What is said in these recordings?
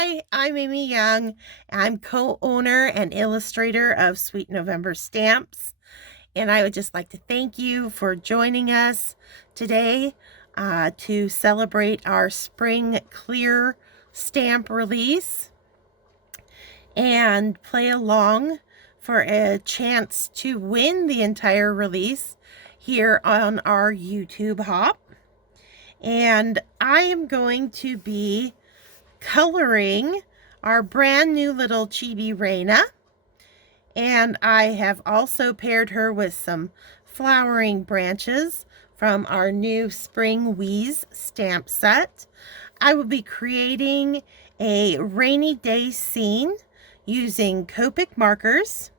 Hi, I'm Amy Young. I'm co-owner and illustrator of Sweet November Stamps. And I would just like to thank you for joining us today to celebrate our spring clear stamp release and play along for a chance to win the entire release here on our YouTube hop. And I am going to be coloring our brand new little chibi Raina, and I have also paired her with some flowering branches from our new Spring Wheeze stamp set. I will be creating a rainy day scene using Copic markers,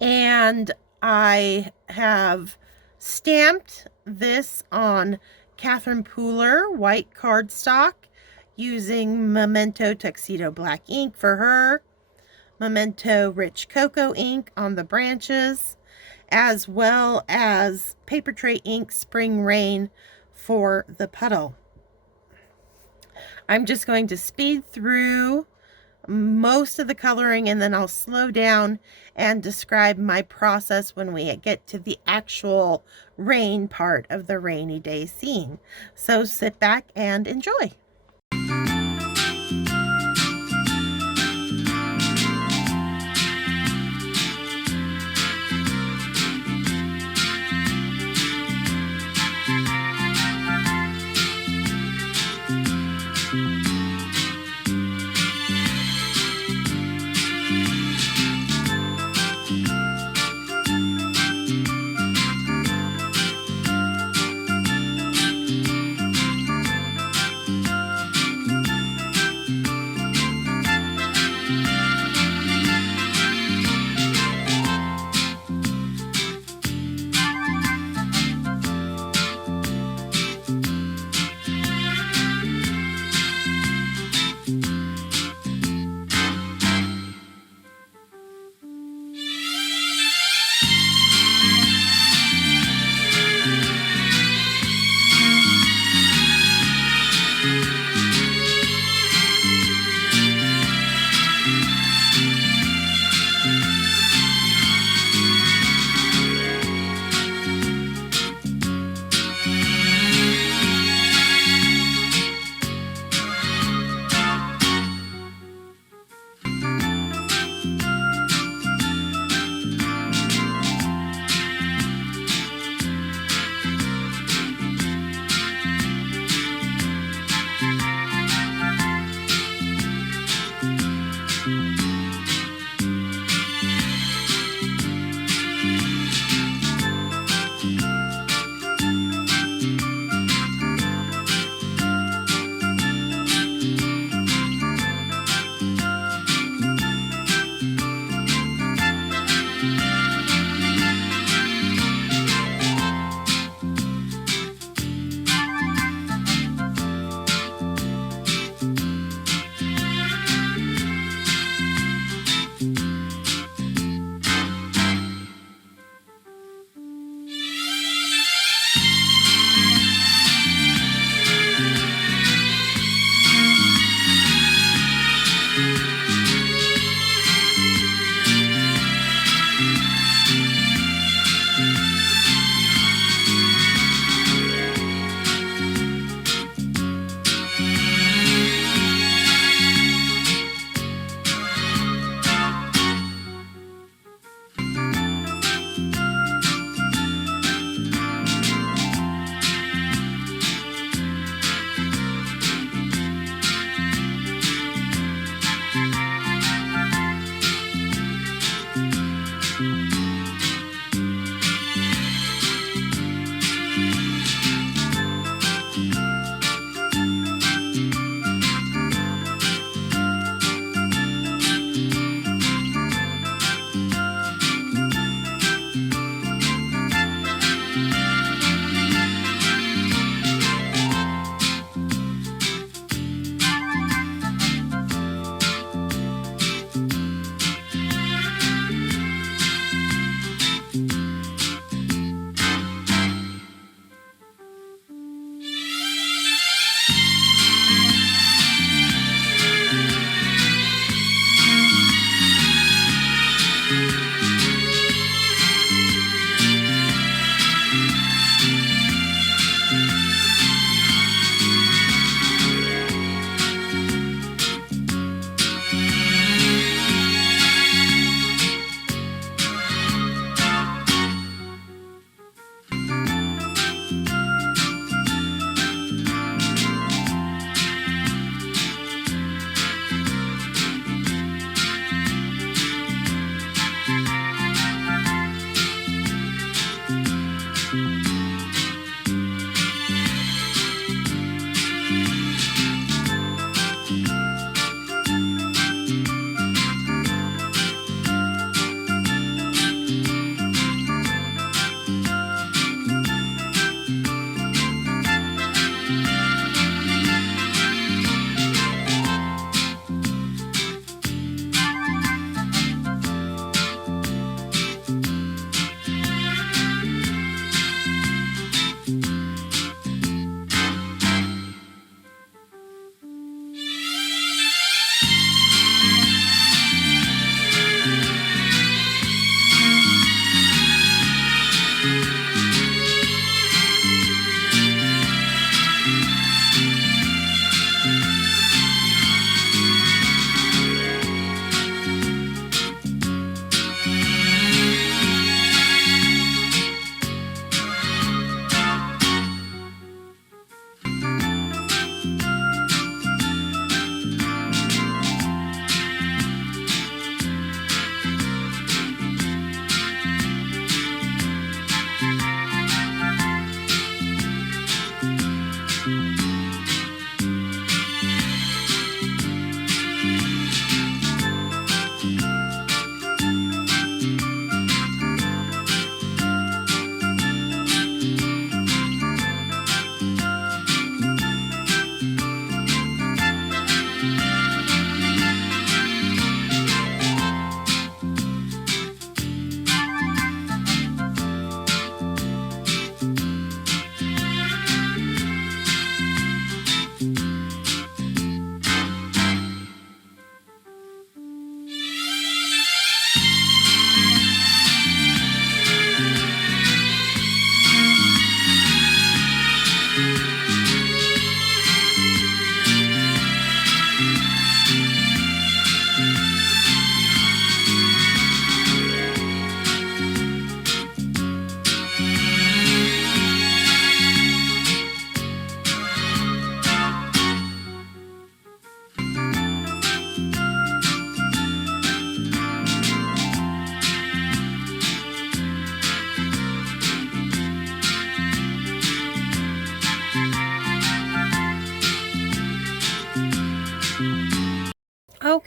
and I have stamped this on Catherine Pooler white cardstock using Memento Tuxedo black ink for her, Memento rich cocoa ink on the branches, as well as Papertrey ink Spring Rain for the puddle. I'm just going to speed through most of the coloring, and then I'll slow down and describe my process when we get to the actual rain part of the rainy day scene. So sit back and enjoy.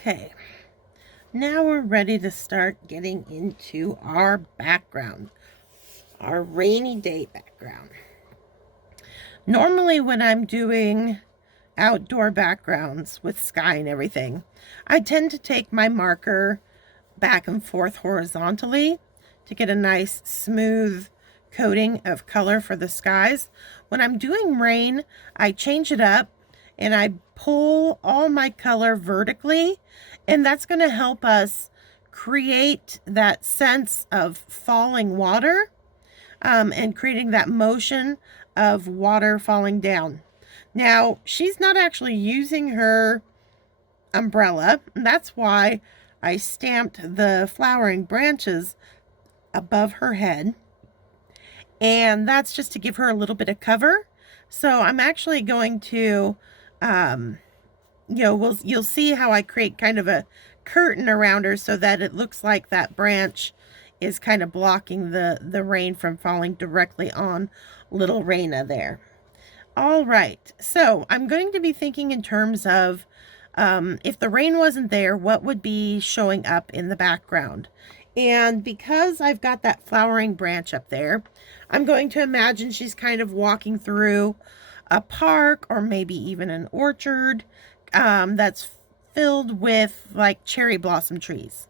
Okay, now we're ready to start getting into our background, our rainy day background. Normally when I'm doing outdoor backgrounds with sky and everything, I tend to take my marker back and forth horizontally to get a nice smooth coating of color for the skies. When I'm doing rain, I change it up and I pull all my color vertically, and that's going to help us create that sense of falling water and creating that motion of water falling down. Now, she's not actually using her umbrella, and that's why I stamped the flowering branches above her head, and that's just to give her a little bit of cover. So I'm actually going to you'll see how I create kind of a curtain around her so that it looks like that branch is kind of blocking the rain from falling directly on little Raina there. All right, so I'm going to be thinking in terms of if the rain wasn't there, what would be showing up in the background? And because I've got that flowering branch up there, I'm going to imagine she's kind of walking through a park or maybe even an orchard that's filled with like cherry blossom trees.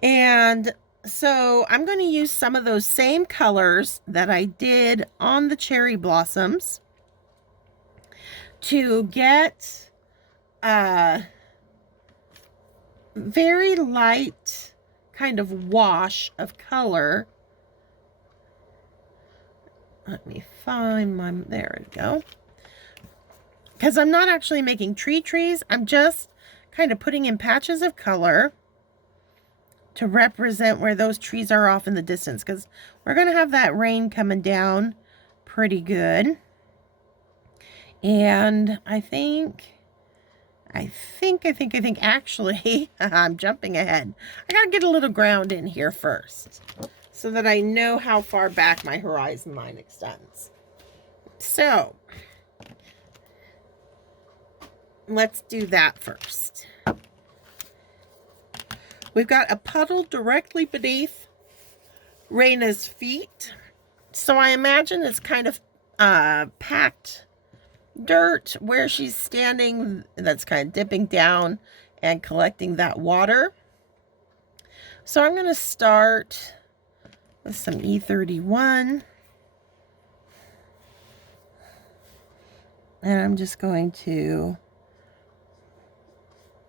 And so I'm going to use some of those same colors that I did on the cherry blossoms to get a very light kind of wash of color. Let me find my, there we go. Because I'm not actually making trees, I'm just kind of putting in patches of color to represent where those trees are off in the distance, because we're going to have that rain coming down pretty good. And I think actually, I'm jumping ahead. I got to get a little ground in here first so that I know how far back my horizon line extends. So let's do that first. We've got a puddle directly beneath Raina's feet. So I imagine it's kind of packed dirt where she's standing, that's kind of dipping down and collecting that water. So I'm going to start with some E31. And I'm just going to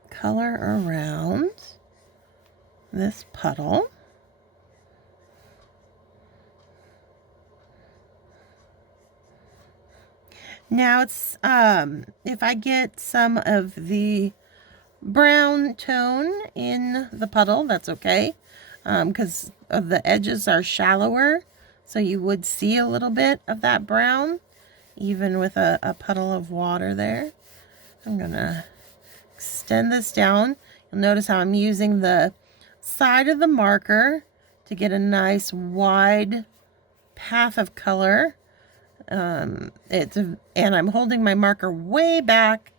color around this puddle. Now it's, if I get some of the brown tone in the puddle, that's okay, because the edges are shallower, so you would see a little bit of that brown, even with a puddle of water there. I'm gonna extend this down. You'll notice how I'm using the side of the marker to get a nice wide path of color. And I'm holding my marker way back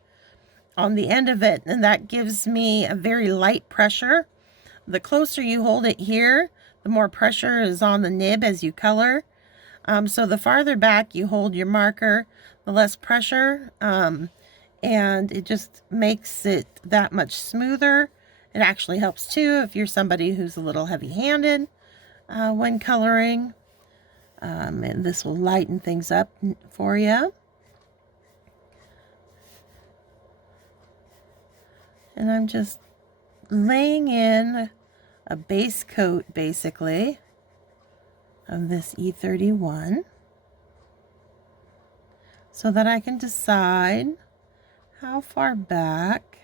on the end of it, and that gives me a very light pressure. The closer you hold it here, the more pressure is on the nib as you color. So the farther back you hold your marker, the less pressure, and it just makes it that much smoother. It actually helps too if you're somebody who's a little heavy-handed when coloring. And this will lighten things up for you. And I'm just laying in a base coat, basically, of this E31 so that I can decide how far back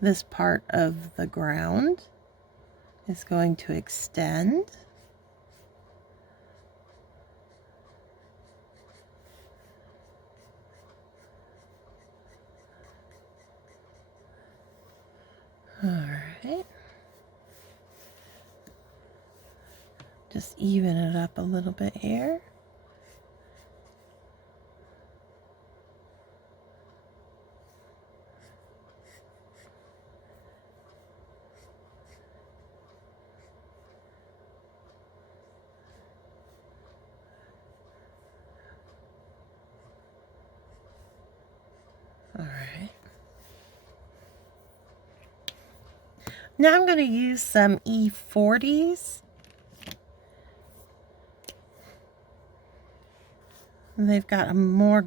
this part of the ground is going to extend. All right. Just even it up a little bit here. Now I'm going to use some E40s. And they've got a more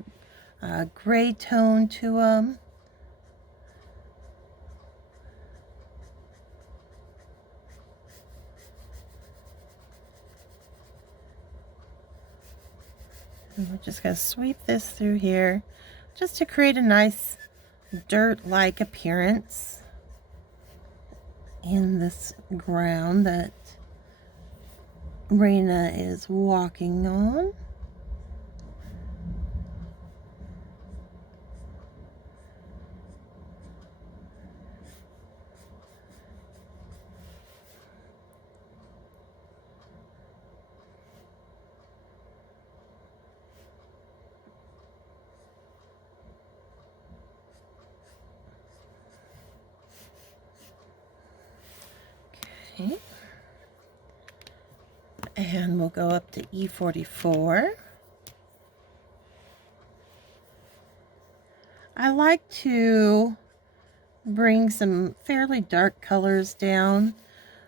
gray tone to them. And we're just going to sweep this through here just to create a nice dirt-like appearance in this ground that Raina is walking on. Okay. And we'll go up to E44. I like to bring some fairly dark colors down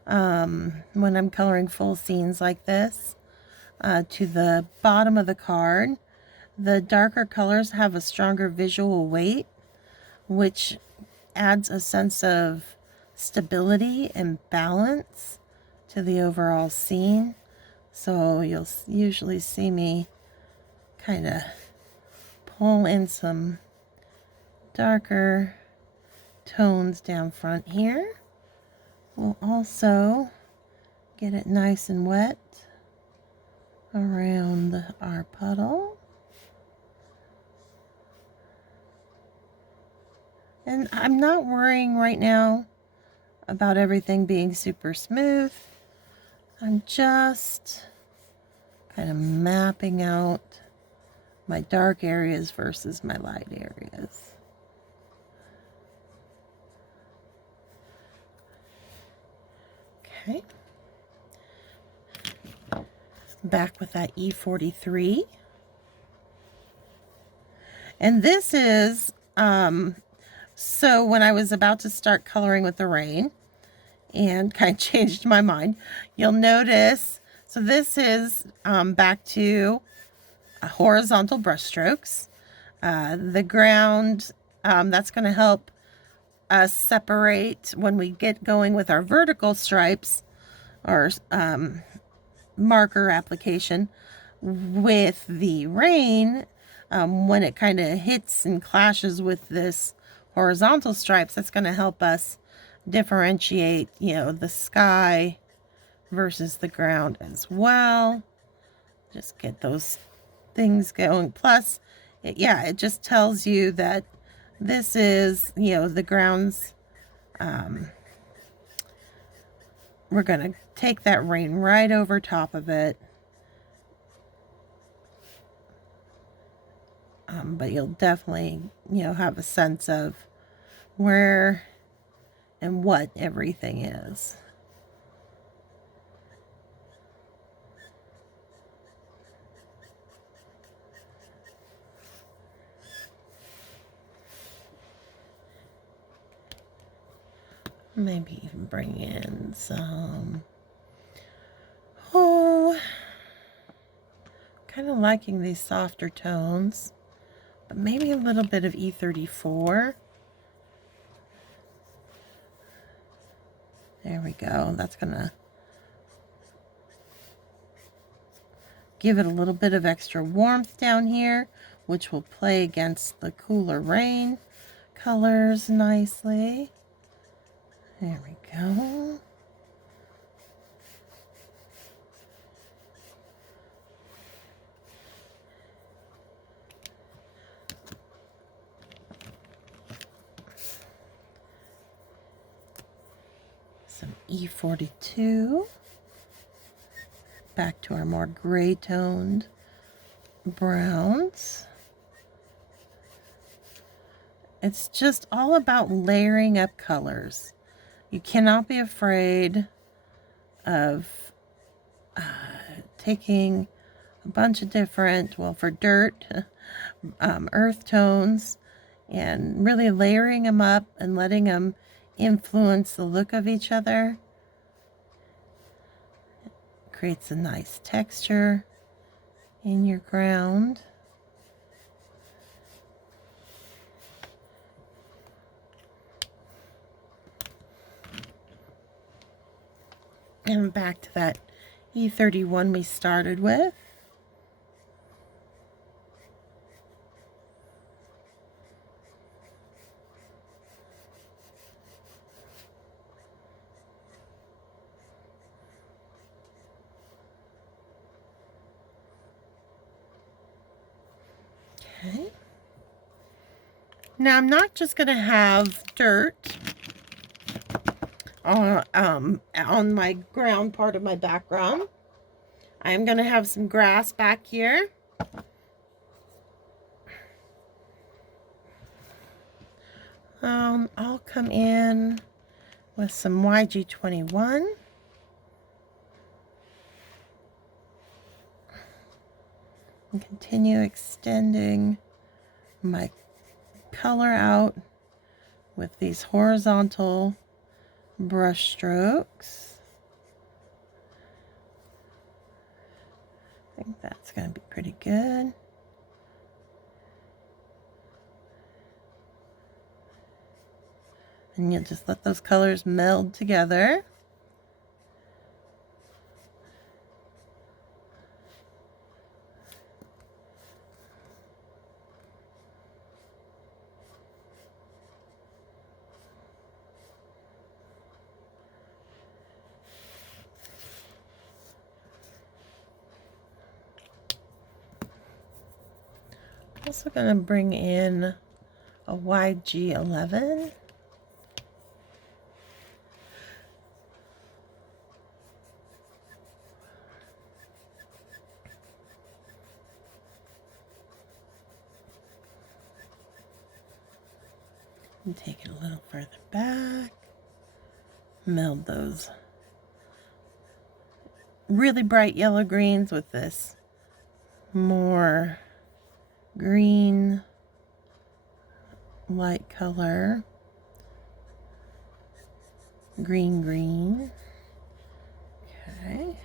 when I'm coloring full scenes like this to the bottom of the card. The darker colors have a stronger visual weight, which adds a sense of stability and balance to the overall scene. So you'll usually see me kind of pull in some darker tones down front here. We'll also get it nice and wet around our puddle. And I'm not worrying right now about everything being super smooth. I'm just kind of mapping out my dark areas versus my light areas. Okay. Back with that E43. And this is, so when I was about to start coloring with the rain and kind of changed my mind, you'll notice, so this is back to horizontal brush strokes. The ground, that's going to help us separate when we get going with our vertical stripes or marker application with the rain. When it kind of hits and clashes with this horizontal stripes, that's going to help us differentiate, you know, the sky versus the ground as well. Just get those things going. Plus, it just tells you that this is, you know, the grounds. We're going to take that rain right over top of it. But you'll definitely, you know, have a sense of where and what everything is. Maybe even bring in some, kind of liking these softer tones, but maybe a little bit of E34. There we go. That's gonna give it a little bit of extra warmth down here, which will play against the cooler rain colors nicely. There we go. Some E42. Back to our more gray toned browns. It's just all about layering up colors. You cannot be afraid of taking a bunch of different, well, for dirt, earth tones, and really layering them up and letting them influence the look of each other. Creates a nice texture in your ground. And back to that E31 we started with. Okay. Now I'm not just going to have dirt on my ground part of my background. I'm going to have some grass back here. I'll come in with some YG21. And continue extending my color out with these horizontal brush strokes. I think that's going to be pretty good. And you'll just let those colors meld together. Also going to bring in a YG11. And take it a little further back. Meld those really bright yellow greens with this more green light color. Green. Okay.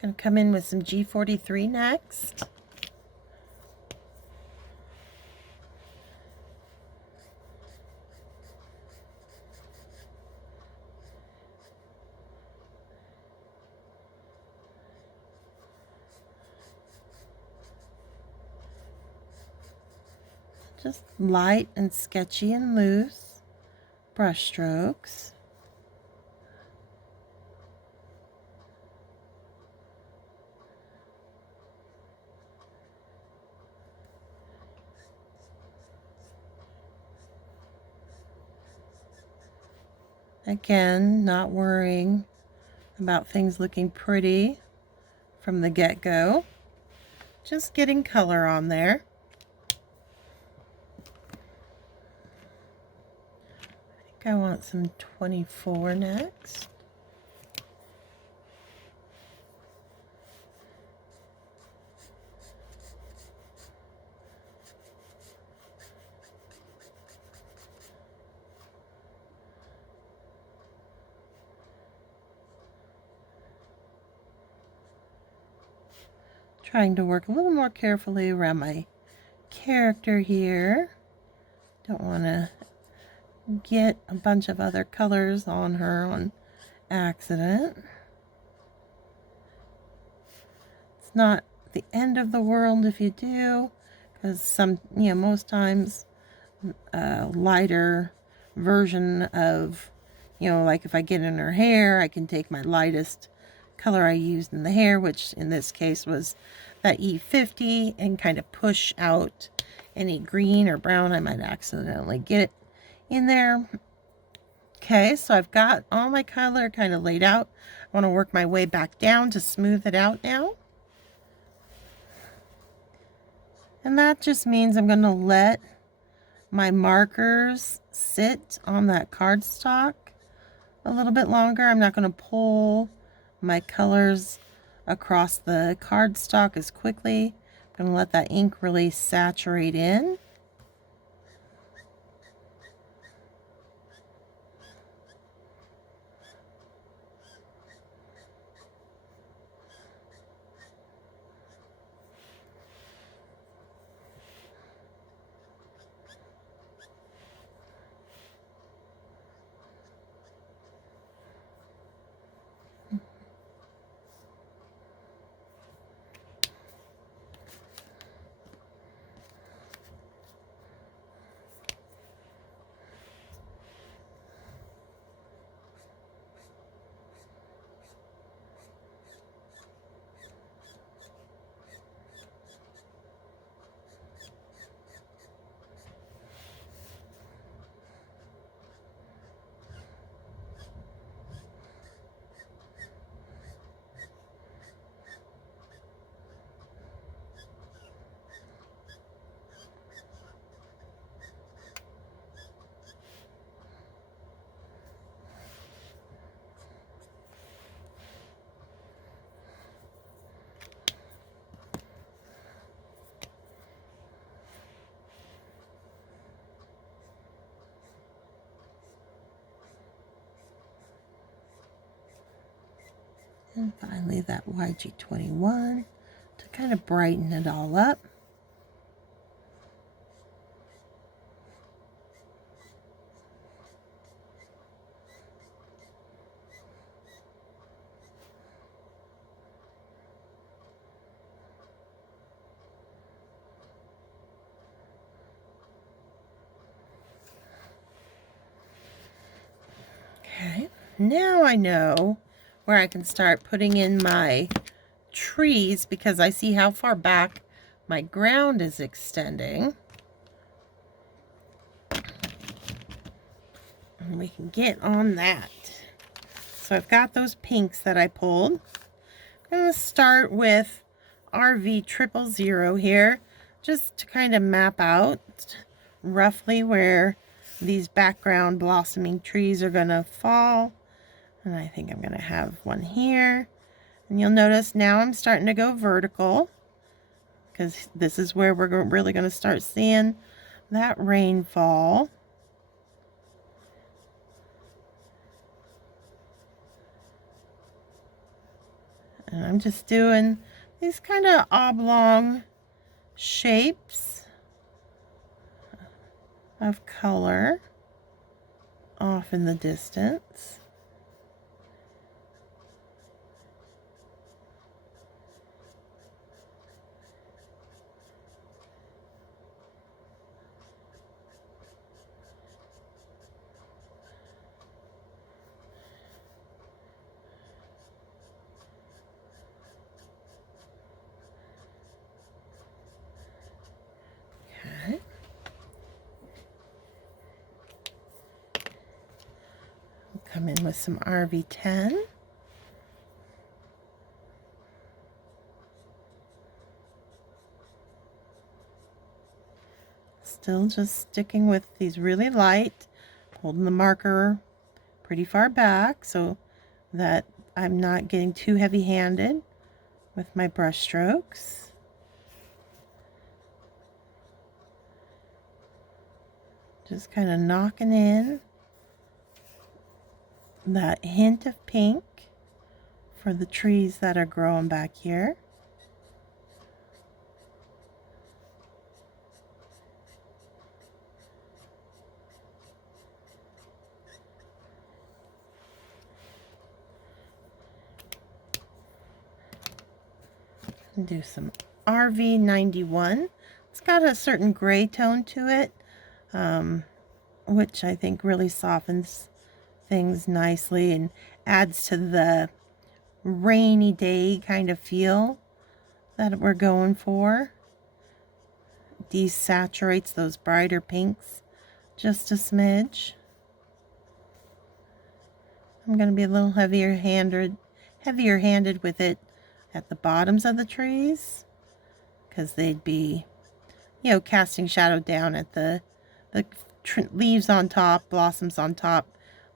Gonna come in with some G43 next. Just light and sketchy and loose brush strokes. Again, not worrying about things looking pretty from the get-go. Just getting color on there. I think I want some 24 next. Trying to work a little more carefully around my character here. Don't want to get a bunch of other colors on her on accident. It's not the end of the world if you do, because most times a lighter version of, like if I get in her hair, I can take my lightest color I used in the hair, which in this case was that E50, and kind of push out any green or brown I might accidentally get in there. Okay, so I've got all my color kind of laid out. I want to work my way back down to smooth it out now. And that just means I'm going to let my markers sit on that cardstock a little bit longer. I'm not going to pull my colors across the cardstock as quickly. Gonna let that ink really saturate in. And finally that YG21 to kind of brighten it all up. Okay, now I know where I can start putting in my trees because I see how far back my ground is extending. And we can get on that. So I've got those pinks that I pulled. I'm going to start with RV 000 here, just to kind of map out roughly where these background blossoming trees are going to fall. And I think I'm going to have one here. And you'll notice now I'm starting to go vertical because this is where we're really going to start seeing that rainfall. And I'm just doing these kind of oblong shapes of color off in the distance. Come in with some RV10. Still just sticking with these really light, holding the marker pretty far back so that I'm not getting too heavy-handed with my brush strokes. Just kind of knocking in that hint of pink for the trees that are growing back here. And do some RV91. It's got a certain gray tone to it, which I think really softens things nicely and adds to the rainy day kind of feel that we're going for. Desaturates those brighter pinks just a smidge. I'm going to be a little heavier handed with it at the bottoms of the trees because they'd be, you know, casting shadow down at the leaves on top, blossoms on top,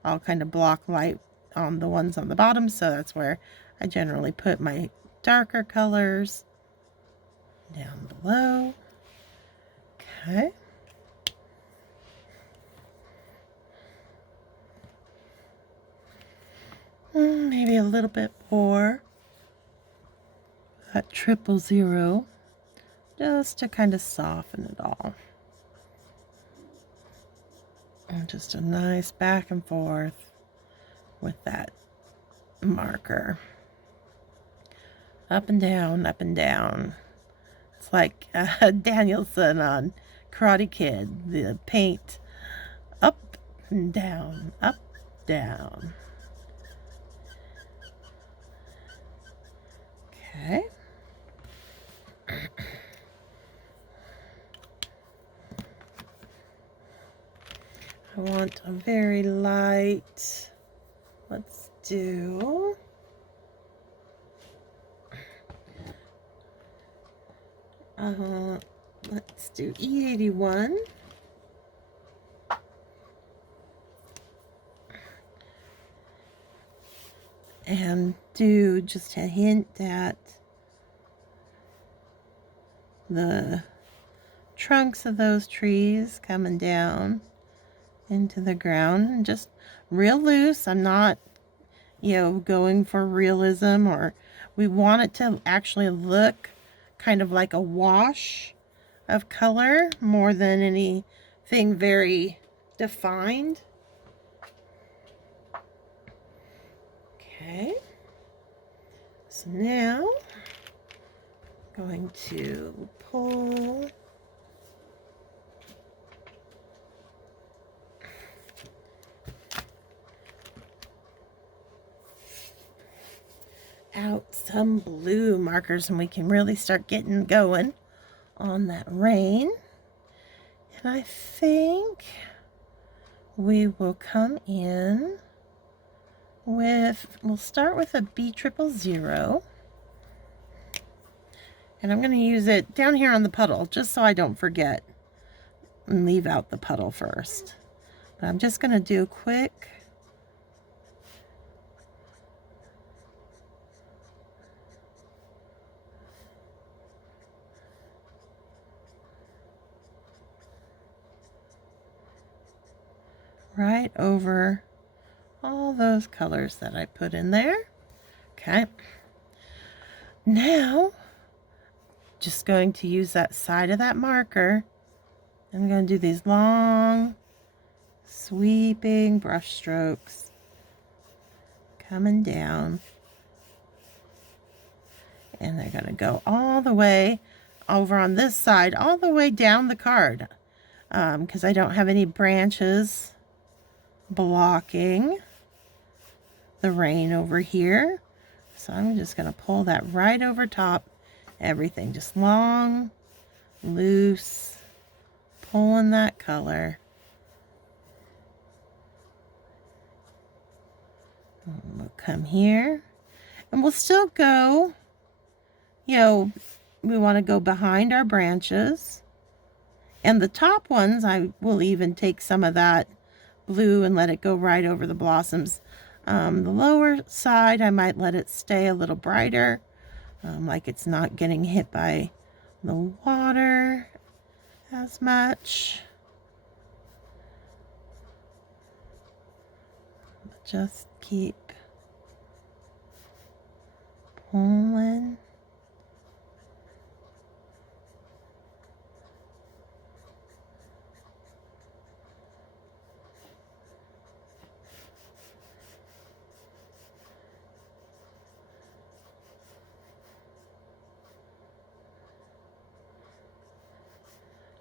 all kind of block light on the ones on the bottom. So that's where I generally put my darker colors. down below. Okay. Maybe a little bit more. That 000, just to kind of soften it all. And just a nice back and forth with that marker. Up and down, up and down. It's like Danielson on Karate Kid, the paint up and down, up, down. Okay. I want a very light, let's do E81. And do just a hint at the trunks of those trees coming down into the ground, and just real loose. I'm not, going for realism, or we want it to actually look kind of like a wash of color more than anything very defined. Okay, so now I'm going to pull out some blue markers, and we can really start getting going on that rain. And I think we will come in with, we'll start with a B000, and I'm going to use it down here on the puddle just so I don't forget and leave out the puddle first. But I'm just going to do a quick right over all those colors that I put in there. Okay. Now, just going to use that side of that marker. I'm going to do these long, sweeping brush strokes coming down. And they're going to go all the way over on this side, all the way down the card. Because I don't have any branches blocking the rain over here. So I'm just going to pull that right over top. Everything just long, loose, pulling that color. And we'll come here, and we'll still go, we want to go behind our branches. And the top ones, I will even take some of that blue and let it go right over the blossoms. The lower side, I might let it stay a little brighter, like it's not getting hit by the water as much. Just keep pulling.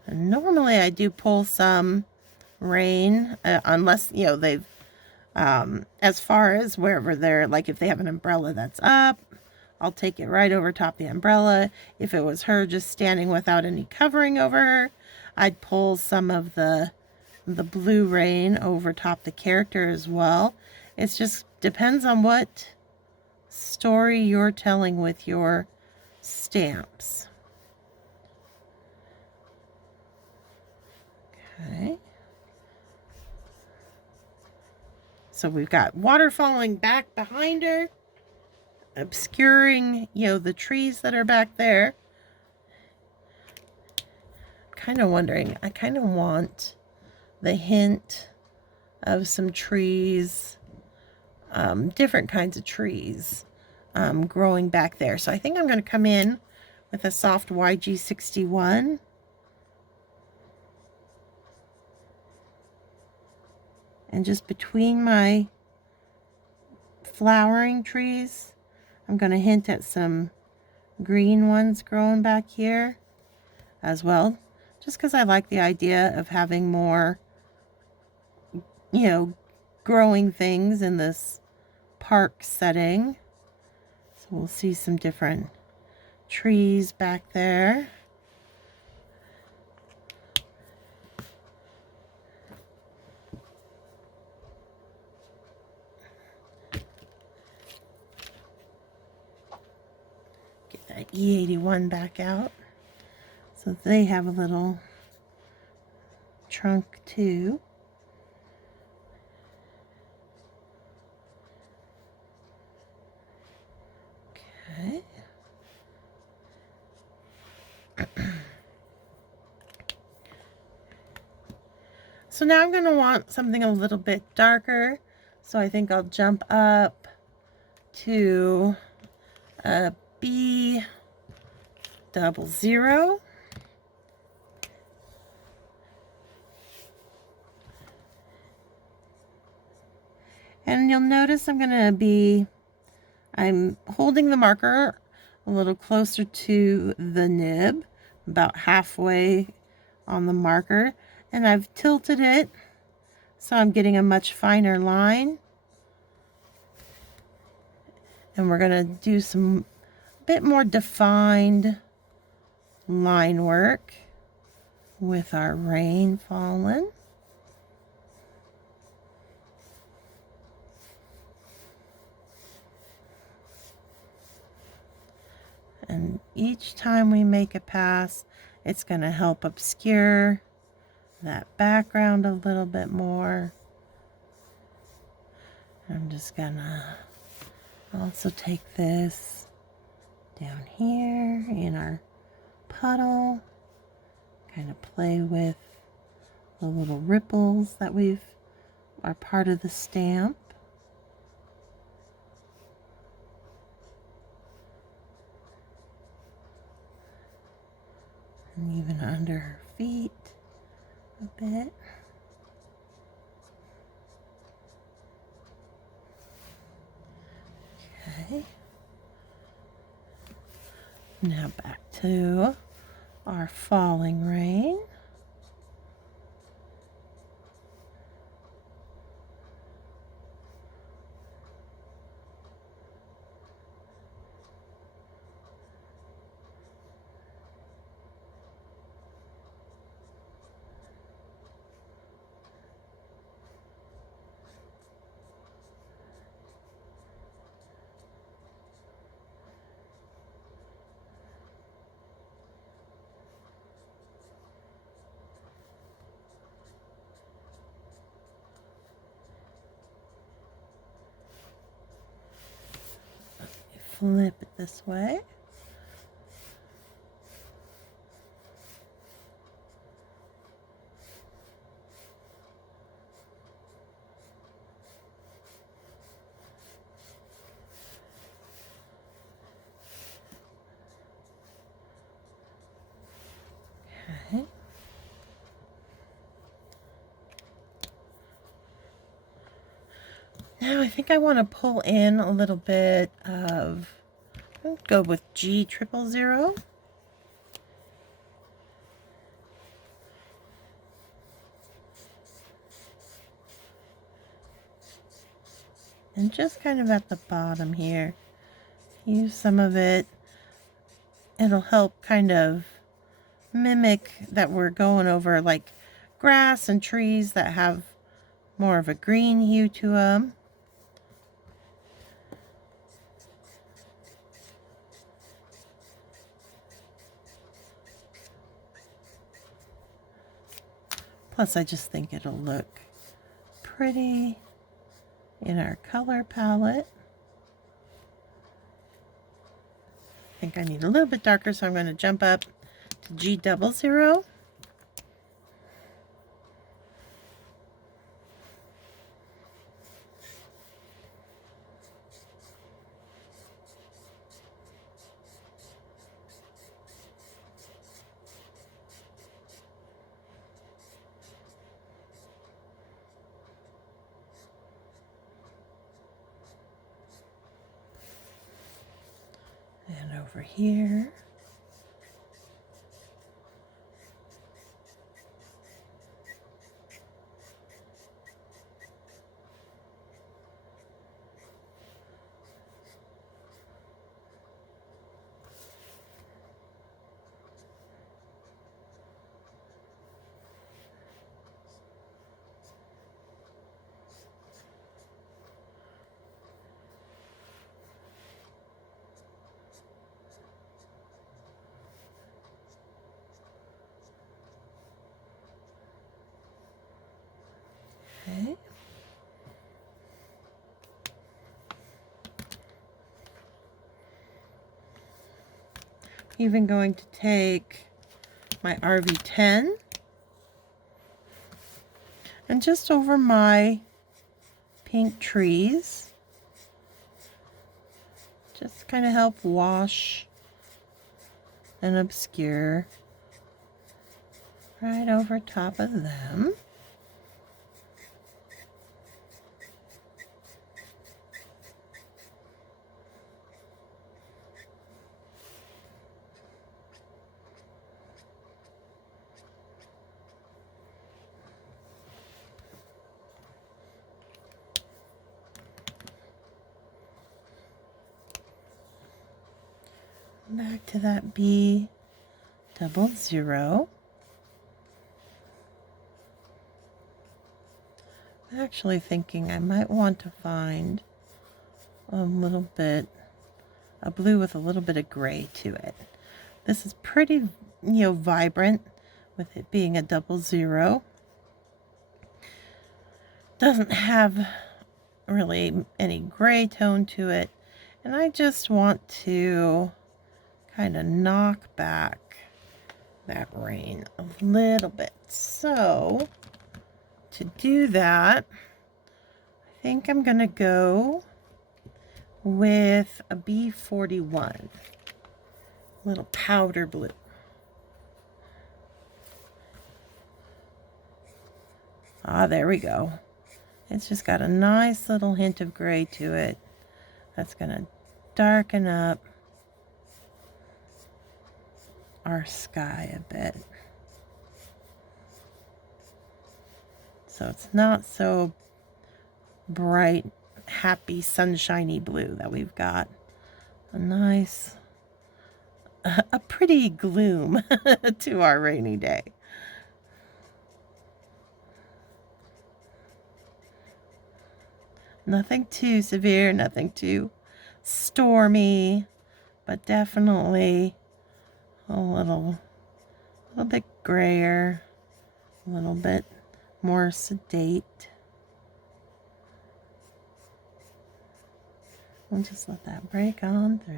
Normally I do pull some rain, unless, they've, as far as wherever they're, like if they have an umbrella that's up, I'll take it right over top the umbrella. If it was her just standing without any covering over her, I'd pull some of the blue rain over top the character as well. It just depends on what story you're telling with your stamps. Okay. So we've got water falling back behind her, obscuring, the trees that are back there. kind of wondering, I kind of want the hint of some trees, different kinds of trees growing back there. So I think I'm going to come in with a soft YG61. And just between my flowering trees, I'm going to hint at some green ones growing back here as well. Just because I like the idea of having more, you know, growing things in this park setting. So we'll see some different trees back there. Get that E81 back out. So they have a little trunk too. Okay. So now I'm going to want something a little bit darker. So I think I'll jump up to a B00. And you'll notice I'm holding the marker a little closer to the nib, about halfway on the marker, and I've tilted it so I'm getting a much finer line. And we're going to do some bit more defined line work with our rain falling. And each time we make a pass, it's going to help obscure that background a little bit more. I'm just going to also take this down here in our puddle, kind of play with the little ripples that are part of the stamp. And even under her feet a bit. Okay. Now back to our falling rain. Flip it this way. Okay. Now I think I want to pull in a little bit of, I'll go with G000. And just kind of at the bottom here, use some of it. It'll help kind of mimic that we're going over like grass and trees that have more of a green hue to them. Plus, I just think it'll look pretty in our color palette. I think I need a little bit darker, so I'm going to jump up to G00. over here. Okay. Even going to take my RV10 and just over my pink trees, just kind of help wash and obscure right over top of them. Back to that B00. I'm actually thinking I might want to find a little bit, a blue with a little bit of gray to it. This is pretty, vibrant with it being a 00. Doesn't have really any gray tone to it. And I just want to kind of knock back that rain a little bit. So to do that, I think I'm going to go with a B41, little powder blue. Ah, there we go. It's just got a nice little hint of gray to it. That's going to darken up our sky a bit. So it's not so bright, happy, sunshiny blue that we've got. A nice, a pretty gloom to our rainy day. Nothing too severe, nothing too stormy, but definitely a little bit grayer, a little bit more sedate. We'll just let that break on through.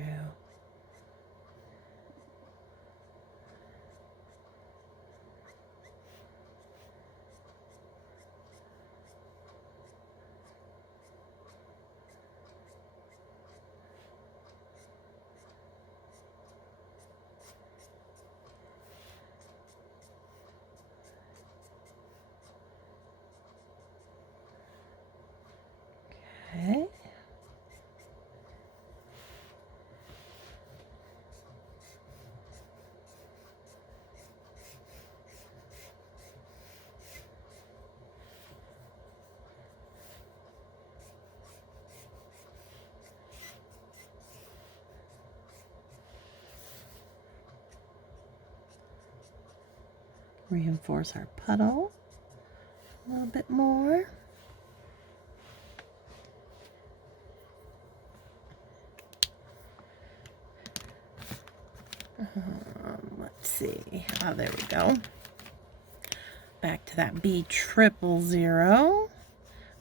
Okay. Reinforce our puddle a little bit more. Let's see. Oh, there we go. Back to that B00.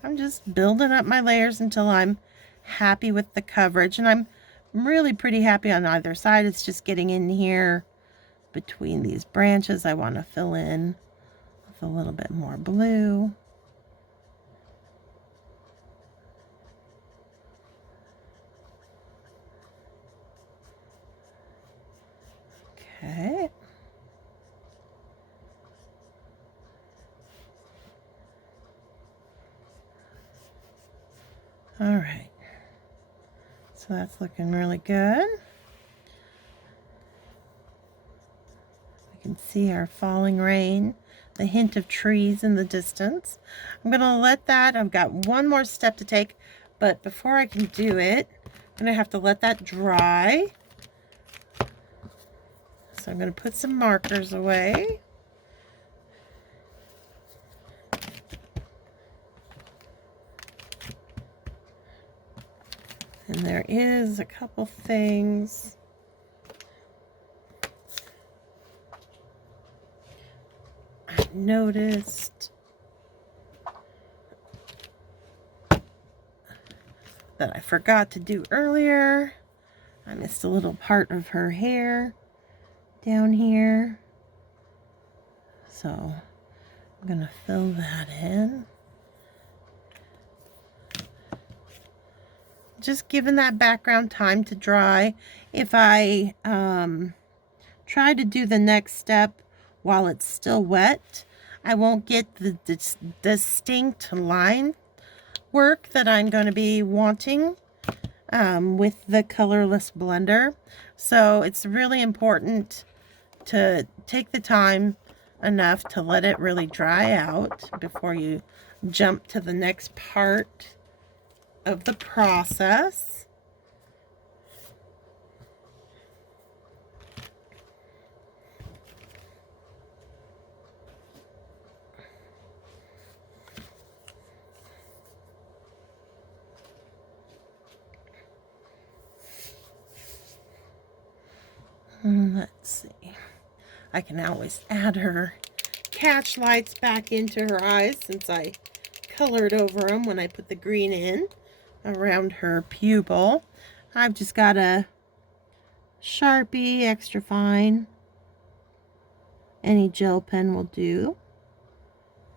I'm just building up my layers until I'm happy with the coverage, and I'm really pretty happy on either side. It's just getting in here between these branches. I want to fill in with a little bit more blue. Okay. All right. So that's looking really good. can see our falling rain, the hint of trees in the distance. I'm going to let that, I've got one more step to take, but before I can do it, I'm going to have to let that dry. So I'm going to put some markers away. And there is a couple things I noticed that I forgot to do earlier. I missed a little part of her hair down here. So I'm going to fill that in. Just giving that background time to dry. If I try to do the next step while it's still wet, I won't get the distinct line work that I'm going to be wanting with the colorless blender. So it's really important to take the time enough to let it really dry out before you jump to the next part of the process. Let's see. I can always add her catch lights back into her eyes since I colored over them when I put the green in around her pupil. I've just got a Sharpie extra fine. Any gel pen will do.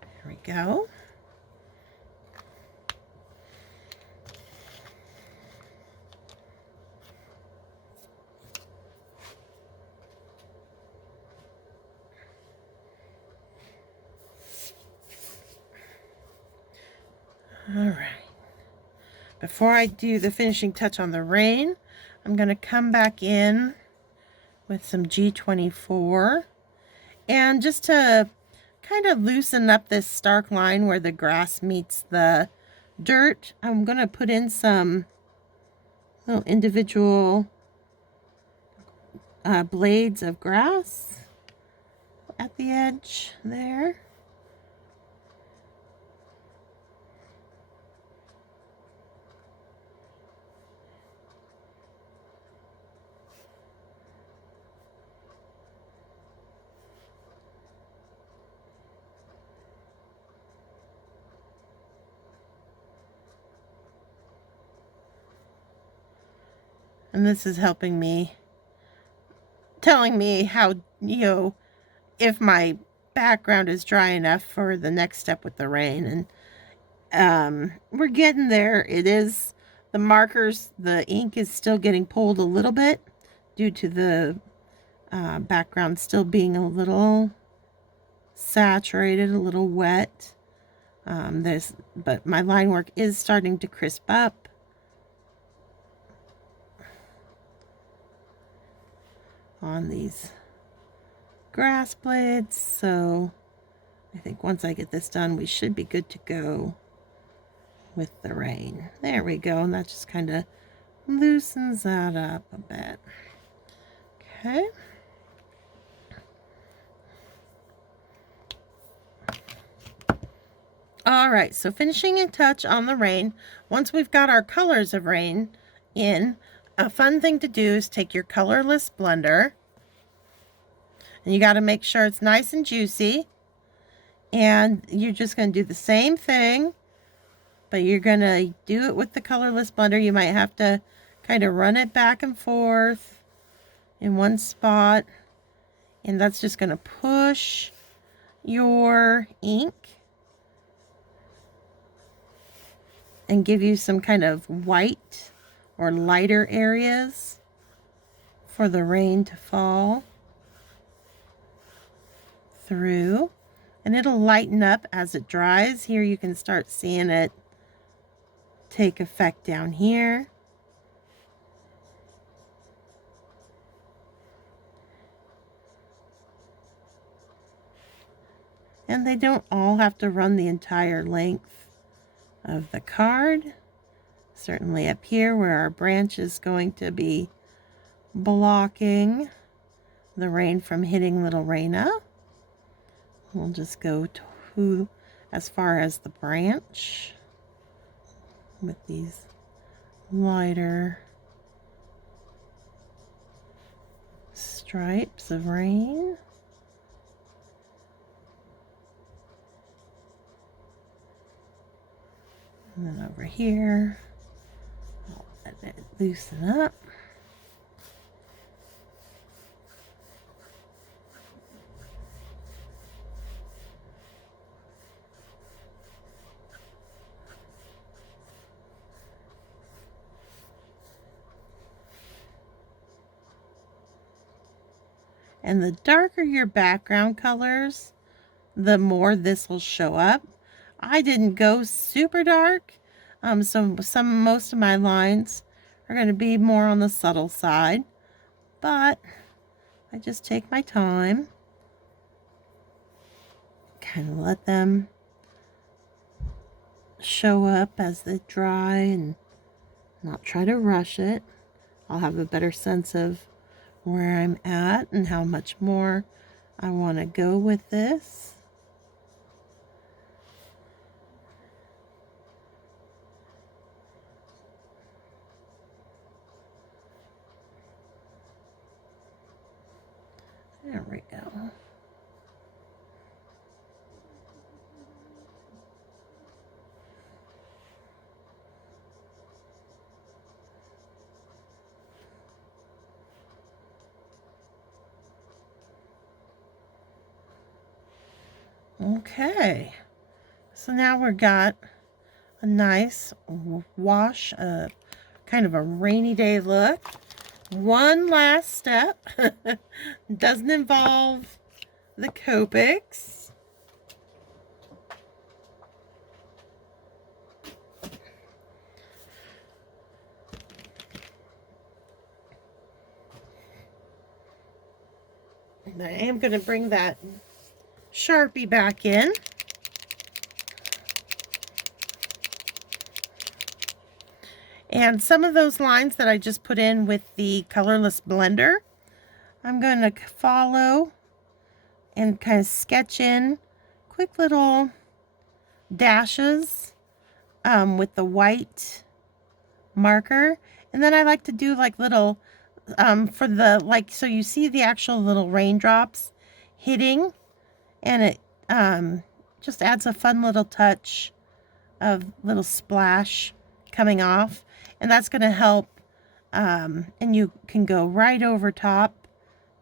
There we go. All right. Before I do the finishing touch on the rain, I'm going to come back in with some G24. And just to kind of loosen up this stark line where the grass meets the dirt, I'm going to put in some little individual blades of grass at the edge there. And this is helping me, telling me how, if my background is dry enough for the next step with the rain. And we're getting there. It is, the markers, the ink is still getting pulled a little bit due to the background still being a little saturated, a little wet. But my line work is starting to crisp up. On these grass blades, so I think once I get this done we should be good to go with the rain. There we go, and that just kind of loosens that up a bit. Okay. All right, so finishing a touch on the rain. Once we've got our colors of rain in, a fun thing to do is take your colorless blender, and you got to make sure it's nice and juicy, and you're just going to do the same thing, but you're going to do it with the colorless blender. You might have to kind of run it back and forth in one spot, and that's just going to push your ink and give you some kind of white or lighter areas for the rain to fall through, and it'll lighten up as it dries. Here you can start seeing it take effect down here. And they don't all have to run the entire length of the card. Certainly up here where our branch is going to be blocking the rain from hitting little Raina. We'll just go to as far as the branch with these lighter stripes of rain. And then over here, I'll let it loosen up. And the darker your background colors, the more this will show up. I didn't go super dark, so most of my lines are going to be more on the subtle side, but I just take my time, kind of let them show up as they dry and not try to rush it. I'll have a better sense of where I'm at and how much more I want to go with this. There we go. Okay, so now we've got a nice wash, kind of a rainy day look. One last step. Doesn't involve the Copics. And I am going to bring that Sharpie back in. And some of those lines that I just put in with the colorless blender, I'm going to follow and kind of sketch in quick little dashes with the white marker. And then I like to do like little, for the, like, so you see the actual little raindrops hitting, and it just adds a fun little touch of little splash coming off. And that's going to help, and you can go right over top,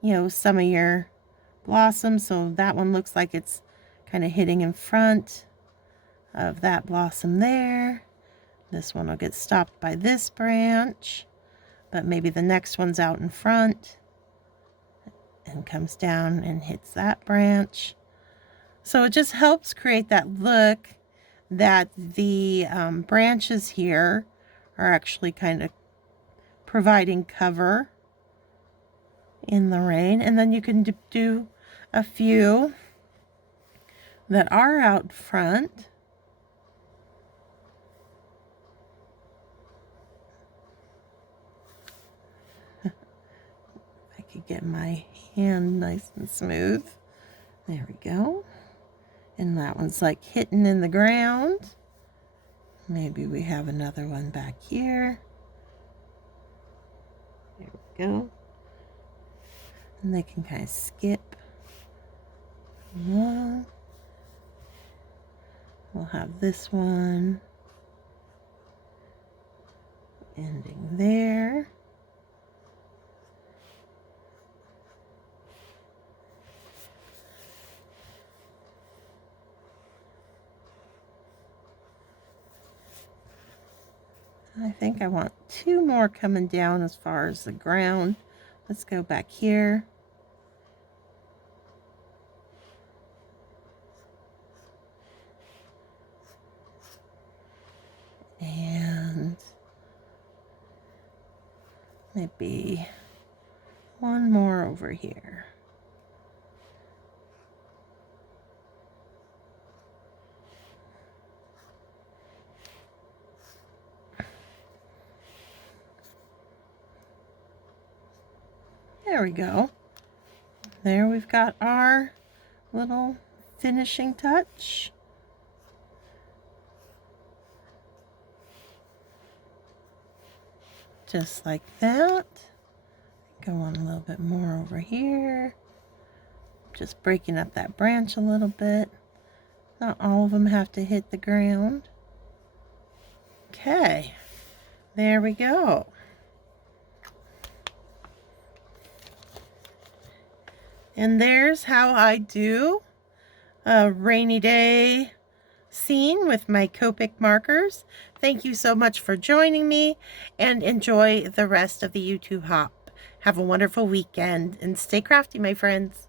you know, some of your blossoms. So that one looks like it's kind of hitting in front of that blossom there. This one will get stopped by this branch, but maybe the next one's out in front and comes down and hits that branch. So it just helps create that look that the branches here are actually kind of providing cover in the rain. And then you can do a few that are out front. I could get my hand nice and smooth. There we go. And that one's like hitting in the ground. Maybe we have another one back here. There we go. And they can kind of skip along. We'll have this one ending there. I think I want two more coming down as far as the ground. Let's go back here. And maybe one more over here. There we go. There we've got our little finishing touch. Just like that. Go on a little bit more over here. Just breaking up that branch a little bit. Not all of them have to hit the ground. Okay, there we go. And there's how I do a rainy day scene with my Copic markers. Thank you so much for joining me, and enjoy the rest of the YouTube hop. Have a wonderful weekend and stay crafty, my friends.